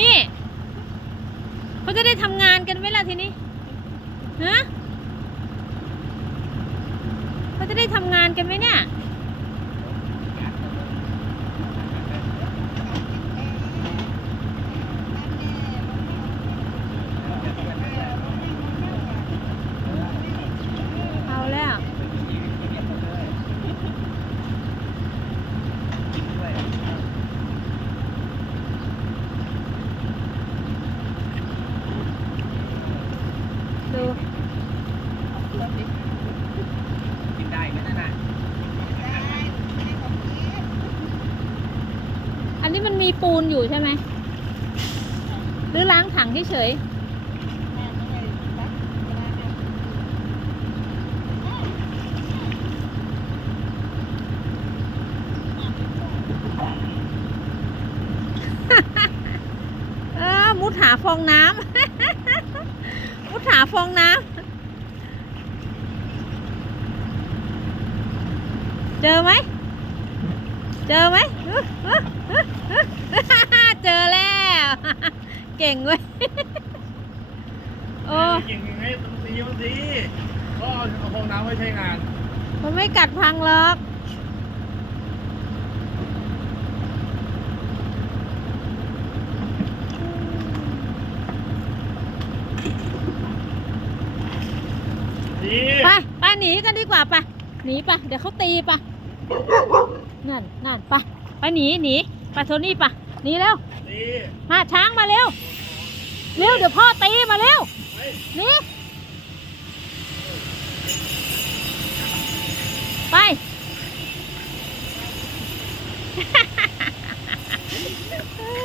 นี่เขาจะได้ทำงานกันไหมล่ะทีนี้ฮะเขาจะได้ทำงานกันไหมเนี่ย เอาแล้ว ดู กินได้ไหมนั่นน่ะ อั นนี้มันมีปูนอยู่ใช่ไหม หรือล้างถังเฉยๆเออมุดหาฟองน้ำ มุดหาฟองน้ำ เจอไหม เจอไหมเจอแล้ว เก่งเว้ยโอ้เก่งยังไงต้องตีมันสิก็เอาฟองน้ำไว้ใช้งาน มันไม่กัดพังหรอกดีไปไปหนีกันดีกว่าไปหนีไปเดี๋ยวเขาตีไป นั่นนั่นไปไปหนีหนีไปโทนี่ไปหนีเร็วดีมาช้างมาเร็วเร็วเดี๋ยวพ่อตีมาเร็วไปหนีไปเ